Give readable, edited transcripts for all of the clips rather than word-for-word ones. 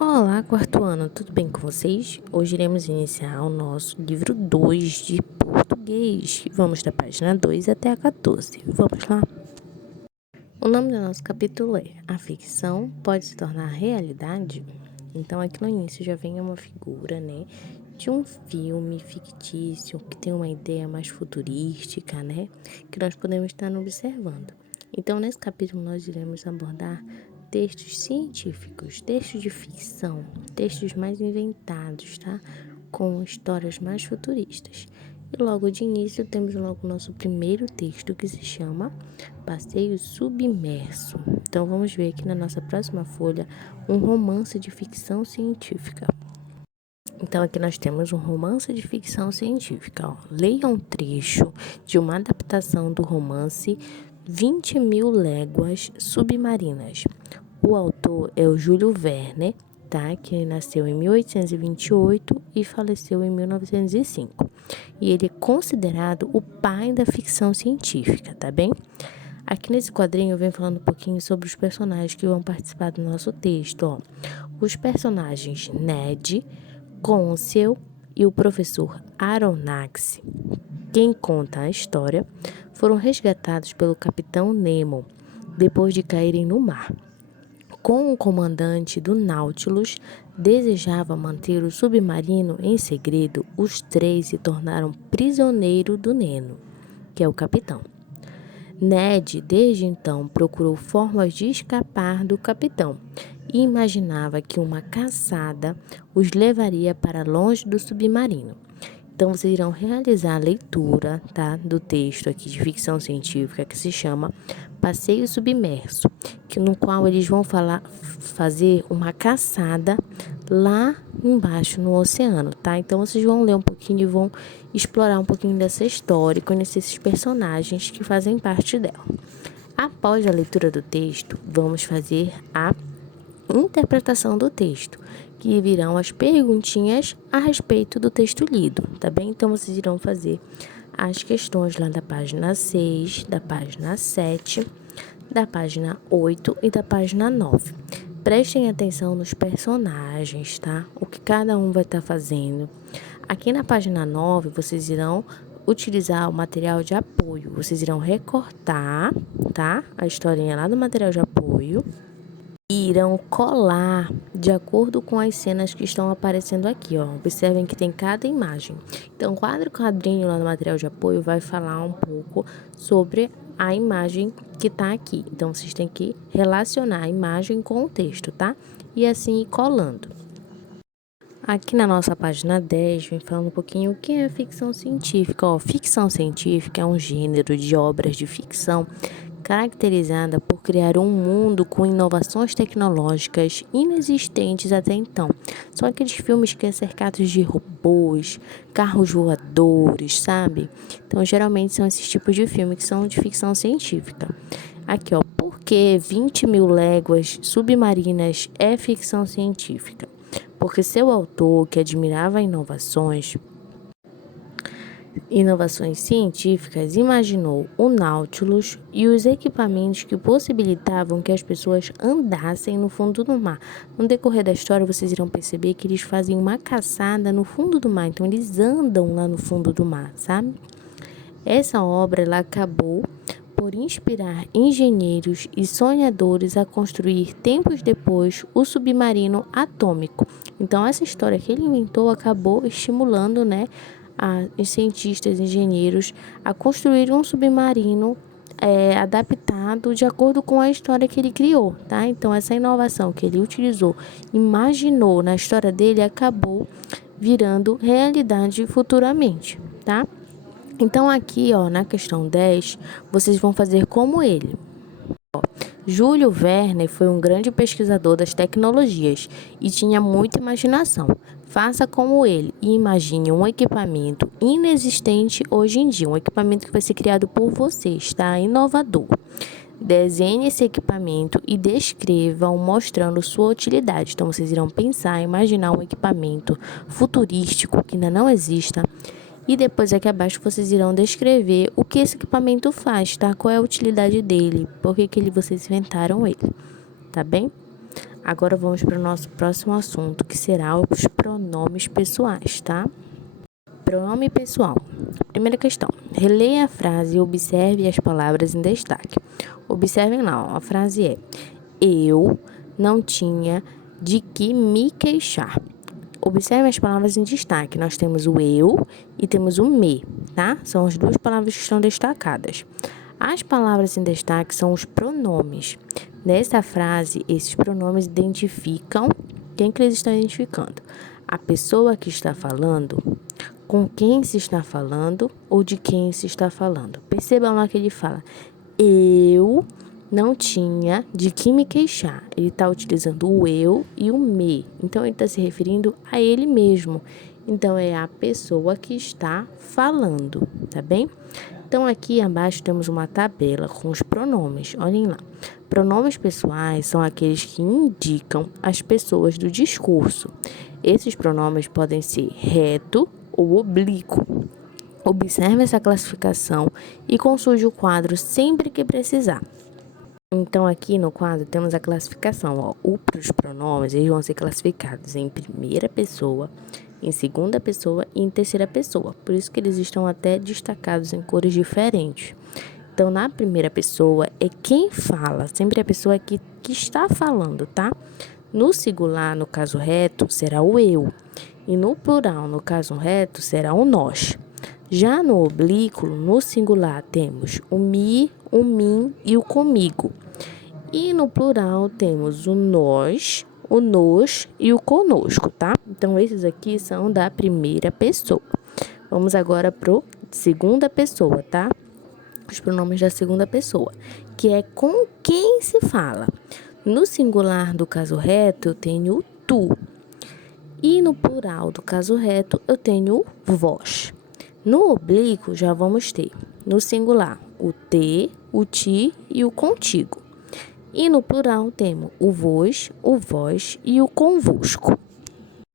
Olá, quarto ano, tudo bem com vocês? Hoje iremos iniciar o nosso livro 2 de português. Vamos da página 2 até a 14. Vamos lá? O nome do nosso capítulo é A Ficção Pode Se Tornar Realidade? Então, aqui no início já vem uma figura, né, de um filme fictício que tem uma ideia mais futurística, né, que nós podemos estar observando. Então, nesse capítulo, nós iremos abordar textos científicos, textos de ficção, textos mais inventados, tá? Com histórias mais futuristas. E logo de início temos logo o nosso primeiro texto que se chama Passeio Submerso. Então vamos ver aqui na nossa próxima folha um romance de ficção científica. Então aqui nós temos um romance de ficção científica. Leia um trecho de uma adaptação do romance 20.000 Léguas Submarinas. O autor é o Júlio Verne, tá? Que nasceu em 1828 e faleceu em 1905. E ele é considerado o pai da ficção científica, tá bem? Aqui nesse quadrinho eu venho falando um pouquinho sobre os personagens que vão participar do nosso texto, ó. Os personagens Ned, Conseil e o professor Aronnax, quem conta a história, foram resgatados pelo capitão Nemo depois de caírem no mar. Com o comandante do Nautilus desejava manter o submarino em segredo, os três se tornaram prisioneiros do Nemo, que é o capitão. Ned, desde então, procurou formas de escapar do capitão e imaginava que uma caçada os levaria para longe do submarino. Então, vocês irão realizar a leitura, tá, do texto aqui de ficção científica que se chama Passeio Submerso, no qual eles vão fazer uma caçada lá embaixo no oceano, tá? Então, vocês vão ler um pouquinho e vão explorar um pouquinho dessa história e conhecer esses personagens que fazem parte dela. Após a leitura do texto, vamos fazer a interpretação do texto, que virão as perguntinhas a respeito do texto lido, tá bem? Então, vocês irão fazer as questões lá da página 6, da página 7, da página 8 e da página 9. Prestem atenção nos personagens, tá? O que cada um vai estar fazendo. Aqui na página 9, vocês irão utilizar o material de apoio. Vocês irão recortar, tá? A historinha lá do material de apoio e irão colar de acordo com as cenas que estão aparecendo aqui, ó. Observem que tem cada imagem. Então, quadrinho lá no material de apoio vai falar um pouco sobre a imagem que tá aqui. Então, vocês têm que relacionar a imagem com o texto, tá? E assim ir colando. Aqui na nossa página 10, vem falando um pouquinho o que é ficção científica. Ó, ficção científica é um gênero de obras de ficção caracterizada por criar um mundo com inovações tecnológicas inexistentes até então. São aqueles filmes que é cercados de robôs, carros voadores, sabe? Então, geralmente são esses tipos de filmes que são de ficção científica. Aqui, ó, por que 20.000 Léguas Submarinas é ficção científica? Porque seu autor, que admirava inovações científicas, imaginou o Nautilus e os equipamentos que possibilitavam que as pessoas andassem no fundo do mar. No decorrer da história, vocês irão perceber que eles fazem uma caçada no fundo do mar, então eles andam lá no fundo do mar, sabe? Essa obra ela acabou por inspirar engenheiros e sonhadores a construir tempos depois o submarino atômico. Então, essa história que ele inventou acabou estimulando, né, os cientistas e engenheiros a construir um submarino adaptado de acordo com a história que ele criou, tá? Então, essa inovação que ele utilizou, imaginou na história dele, acabou virando realidade futuramente, tá? Então, aqui, ó, na questão 10, vocês vão fazer como ele. Júlio Verne foi um grande pesquisador das tecnologias e tinha muita imaginação. Faça como ele e imagine um equipamento inexistente hoje em dia, um equipamento que vai ser criado por vocês, tá? Inovador. Desenhe esse equipamento e descreva-o mostrando sua utilidade. Então, vocês irão pensar, imaginar um equipamento futurístico que ainda não exista. E depois aqui abaixo vocês irão descrever o que esse equipamento faz, tá? Qual é a utilidade dele, por que vocês inventaram ele, tá bem? Agora vamos para o nosso próximo assunto, que será os pronomes pessoais, tá? Pronome pessoal. Primeira questão. Releia a frase e observe as palavras em destaque. Observem lá, a frase é: eu não tinha de que me queixar. Observe as palavras em destaque. Nós temos o eu e temos o me, tá? São as duas palavras que estão destacadas. As palavras em destaque são os pronomes. Nessa frase, esses pronomes identificam quem que eles estão identificando. A pessoa que está falando, com quem se está falando ou de quem se está falando. Percebam lá que ele fala: eu não tinha de que me queixar. Ele está utilizando o eu e o me. Então, ele está se referindo a ele mesmo. Então, é a pessoa que está falando, tá bem? Então, aqui abaixo temos uma tabela com os pronomes. Olhem lá. Pronomes pessoais são aqueles que indicam as pessoas do discurso. Esses pronomes podem ser reto ou oblíquo. Observe essa classificação e consulte o quadro sempre que precisar. Então, aqui no quadro temos a classificação. Os pronomes eles vão ser classificados em primeira pessoa, em segunda pessoa e em terceira pessoa. Por isso que eles estão até destacados em cores diferentes. Então, na primeira pessoa é quem fala, sempre a pessoa que está falando, tá? No singular, no caso reto, será o eu. E no plural, no caso reto, será o nós. Já no oblíquo, no singular, temos o me, o mim e o comigo. E no plural, temos o nós, o nos e o conosco, tá? Então, esses aqui são da primeira pessoa. Vamos agora pro segunda pessoa, tá? Os pronomes da segunda pessoa, que é com quem se fala. No singular do caso reto, eu tenho o tu. E no plural do caso reto, eu tenho o vós. No oblíquo, já vamos ter, no singular, o te, o ti e o contigo. E no plural, temos o vos, o vós e o convosco.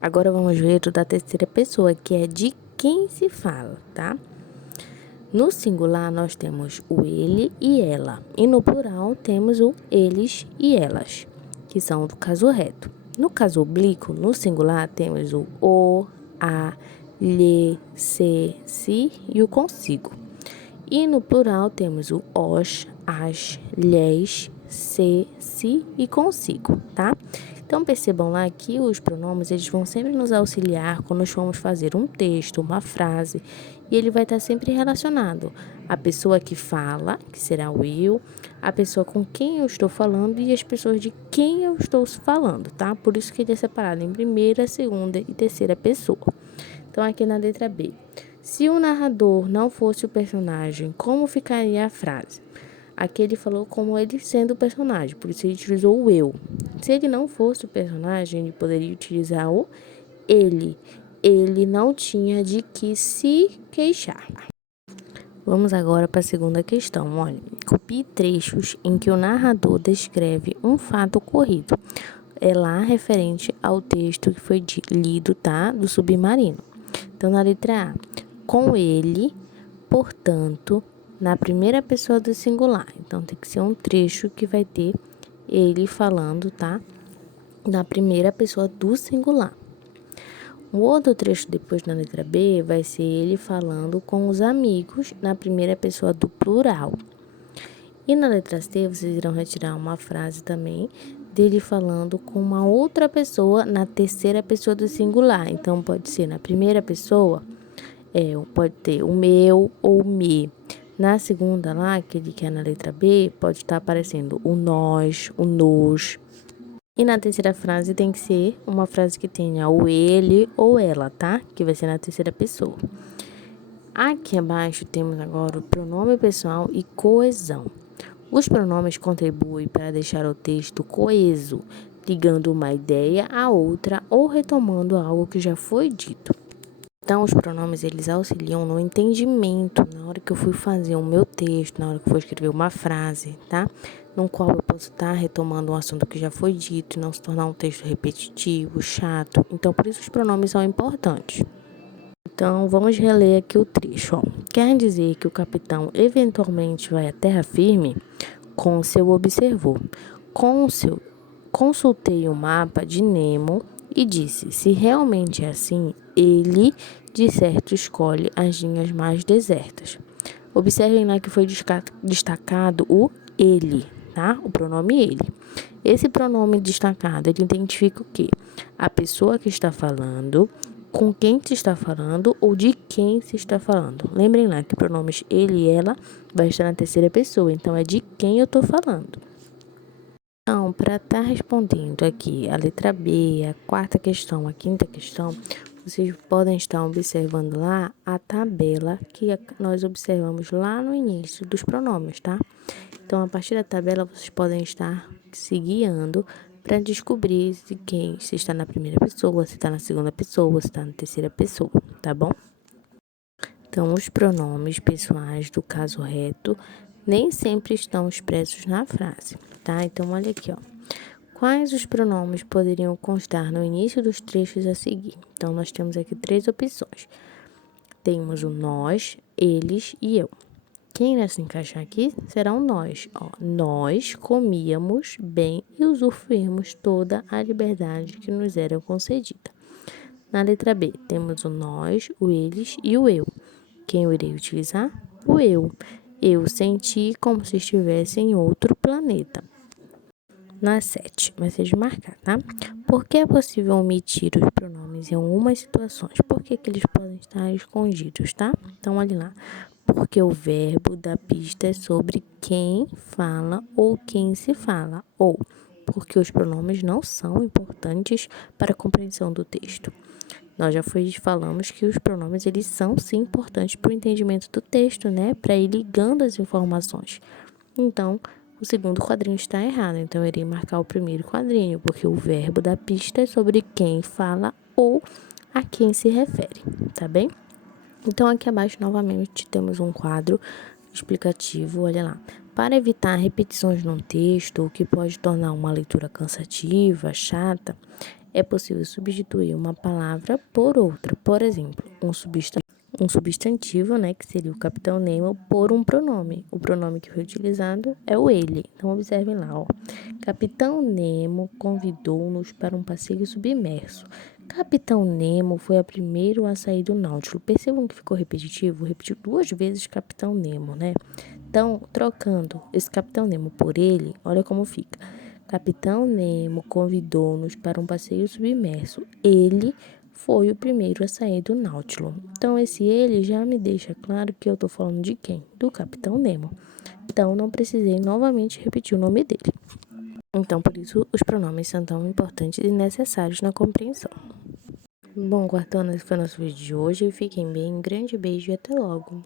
Agora, vamos ver o da terceira pessoa, que é de quem se fala, tá? No singular, nós temos o ele e ela. E no plural, temos o eles e elas, que são do caso reto. No caso oblíquo, no singular, temos o, a, lhe, se, si e o consigo. E no plural temos o os, as, lhes, se, si e consigo, tá? Então, percebam lá que os pronomes, eles vão sempre nos auxiliar quando nós formos fazer um texto, uma frase, e ele vai estar sempre relacionado à pessoa que fala, que será o eu, a pessoa com quem eu estou falando e as pessoas de quem eu estou falando, tá? Por isso que ele é separado em primeira, segunda e terceira pessoa. Então, aqui na letra B. Se o narrador não fosse o personagem, como ficaria a frase? Aqui ele falou como ele sendo o personagem, por isso ele utilizou o eu. Se ele não fosse o personagem, ele poderia utilizar o ele. Ele não tinha de que se queixar. Vamos agora para a segunda questão. Olha, copie trechos em que o narrador descreve um fato ocorrido. É lá referente ao texto que foi lido, tá? Do submarino. Então, na letra A, com ele, portanto, na primeira pessoa do singular. Então, tem que ser um trecho que vai ter ele falando, tá? Na primeira pessoa do singular. O outro trecho depois na letra B vai ser ele falando com os amigos na primeira pessoa do plural. E na letra C, vocês irão retirar uma frase também dele falando com uma outra pessoa na terceira pessoa do singular. Então, pode ser na primeira pessoa, pode ter o meu ou o me. Na segunda lá, aquele que é na letra B, pode estar aparecendo o nós, o nos. E na terceira frase tem que ser uma frase que tenha o ele ou ela, tá? Que vai ser na terceira pessoa. Aqui abaixo temos agora o pronome pessoal e coesão. Os pronomes contribuem para deixar o texto coeso, ligando uma ideia a outra ou retomando algo que já foi dito. Então, os pronomes, eles auxiliam no entendimento, na hora que eu fui fazer o meu texto, na hora que eu for escrever uma frase, tá? No qual eu posso estar retomando um assunto que já foi dito e não se tornar um texto repetitivo, chato. Então, por isso os pronomes são importantes. Então, vamos reler aqui o trecho. Quer dizer que o capitão eventualmente vai à terra firme? Cônsul observou. Cônsul Consultei o mapa de Nemo e disse: se realmente é assim, ele de certo escolhe as linhas mais desertas. Observem lá que foi destacado o ele, tá? O pronome ele. Esse pronome destacado, ele identifica o quê? A pessoa que está falando, com quem se está falando ou de quem se está falando. Lembrem lá que pronomes ele e ela vai estar na terceira pessoa, então é de quem eu estou falando. Então, para estar respondendo aqui a letra B, a quarta questão, a quinta questão, vocês podem estar observando lá a tabela que nós observamos lá no início dos pronomes, tá? Então, a partir da tabela, vocês podem estar se guiando para descobrir se está na primeira pessoa, se está na segunda pessoa, se está na terceira pessoa, tá bom? Então, os pronomes pessoais do caso reto nem sempre estão expressos na frase, tá? Então, olha aqui, ó. Quais os pronomes poderiam constar no início dos trechos a seguir? Então, nós temos aqui 3 opções. Temos o nós, eles e eu. Quem irá se encaixar aqui será o nós. Ó, nós comíamos bem e usufruímos toda a liberdade que nos era concedida. Na letra B, temos o nós, o eles e o eu. Quem eu irei utilizar? O eu. Eu senti como se estivesse em outro planeta. Na 7, vai ser de marcar, tá? Por que é possível omitir os pronomes em algumas situações? Por que eles podem estar escondidos, tá? Então, olha lá. Porque o verbo dá pistas sobre quem fala ou quem se fala. Ou porque os pronomes não são importantes para a compreensão do texto. Nós já falamos que os pronomes, eles são sim importantes para o entendimento do texto, né? Para ir ligando as informações. Então, o segundo quadrinho está errado, então eu irei marcar o primeiro quadrinho, porque o verbo dá pistas sobre quem fala ou a quem se refere, tá bem? Então, aqui abaixo, novamente, temos um quadro explicativo, olha lá. Para evitar repetições num texto, o que pode tornar uma leitura cansativa, chata, é possível substituir uma palavra por outra. Por exemplo, um substantivo, né, que seria o Capitão Nemo, por um pronome. O pronome que foi utilizado é o ele. Então, observem lá, ó. Capitão Nemo convidou-nos para um passeio submerso. Capitão Nemo foi a primeiro a sair do Náutico. Percebam que ficou repetitivo? Repetiu 2 vezes Capitão Nemo, né? Então, trocando esse Capitão Nemo por ele, olha como fica. Capitão Nemo convidou-nos para um passeio submerso. Ele foi o primeiro a sair do Nautilus. Então, esse ele já me deixa claro que eu estou falando de quem? Do Capitão Nemo. Então, não precisei novamente repetir o nome dele. Então, por isso, os pronomes são tão importantes e necessários na compreensão. Bom, quartona, esse foi o nosso vídeo de hoje. Fiquem bem, um grande beijo e até logo.